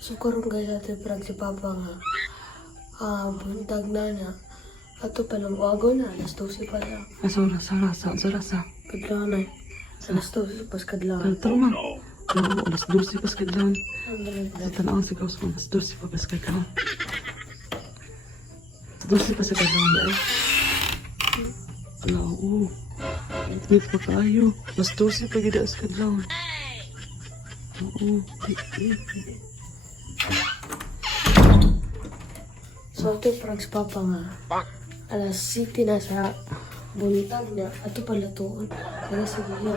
So karon guys ato prag si Papa nga. Buntag na na. Ato pa lang wago na, alas 12 pa lang. Sarasa. Kadlanan. Sa alas 12 pas kadlanan. Tara man. Alas 12 pas kadlawan. Ang galing Sa tanawang si Kaus alas 12 pa pas kadlawan. 12 pa sa kadlawan dahil. Oo. Hindi pa kayo. Alas 12 pa gida sa kadlawan. Oo. So ato prag si Papa nga. Alas 7 na sa buntag niya. Ato pala tuon. Kaya sa giya.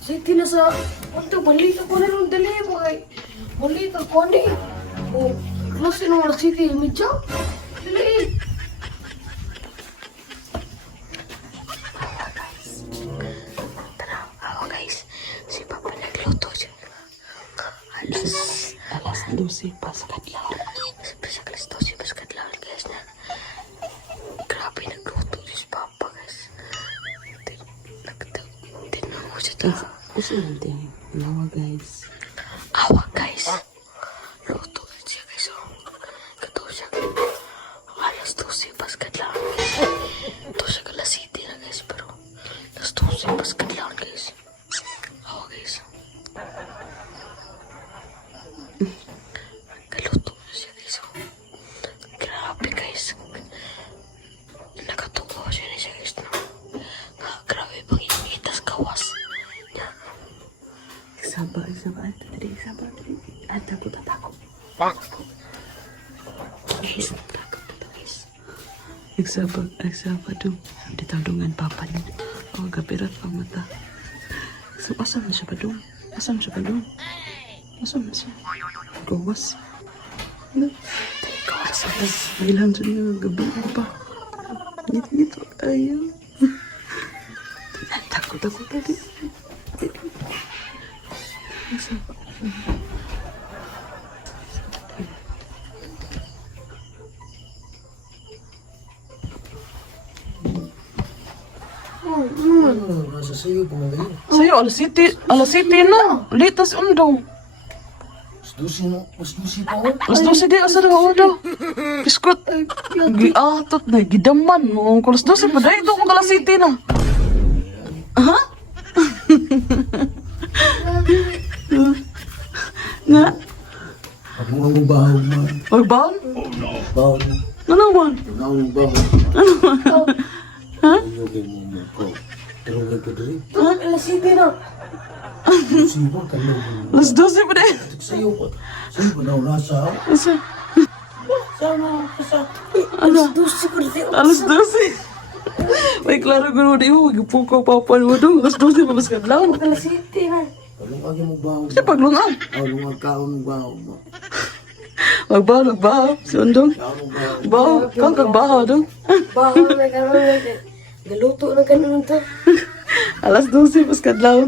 Sige na sa... Ito, balita ko na nung dali mo ay... Balita ko na eh. O, klase nung alas City, medyo. Dali. Tara, ako guys. Si Papa nagluto siya. Alas 12 pa sa kadlawan. Sa alas 12 pa sa kadlawan guys na. Grabe nagluto si Papa guys. Tignan mo siya ito. Kasi natin. Nawa guys. Awa guys. Luto siya guys. Kato siya. Alas 12 pas kadlawan guys. Ito siya alas City na guys. Pero alas 12 pas kadlawan guys. Awa guys. Kaluto siya guys. Grabe guys. Nakatuwa siya na siya guys. Grabe pang itas kawas. Sabar. Takot. Guys, takot guys. Nagsabar doon. Ditandungan papa niya. Oh, gabirat pa mata. So, asam na siya pa doon? Asam na siya? Gawas. Bilang siya nga gabi pa. Ngito. Ayaw. Takot lagi. Nasa sayo po mga ganyan. Sa'yo, alas city na. Litas undaw. Mas dusi pa ako. Alas 12 di, asa na undaw. Biskot. Giatot na, gidaman. Ang alas 12 pa, dahil ito kung alas city na. Ha? Nga? Ako ang bahog man. Magbaon? Bahog. Ano man? Ako ang bahog. Ha? Ano kayo mo ko? Tarungan ko dali. Alas City na. Dusi pa kalo. Alas 12 pa dahil. Sayo pa. Sayo pa daw nasa. Asa? Sana, Ano? dusi ko rin. Alas 12. May klaro ko naman mo. Magpukaw papan mo doon. Alas 12 pa mas kadlaw. Alas City na. Kalong agi mo bahog. Siya paglungaw. Kalong kaon bahog mo. Magbaho. Si Undong. Kaon bahog. Baho. Kang kagbaho doon. Baho na gano'n na. Galuto na gano'n to. Alas 12 mas kadlaw.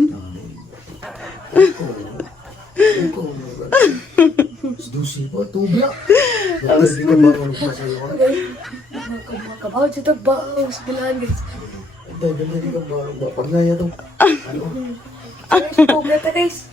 Dusi pa. Tubla. Bakit di ka bahog pa sayo? Makabaw siya ito. Baho sa bilaan guys. Ito, di ka bahog. Pag naya to. Ano? Guys, pobreta guys.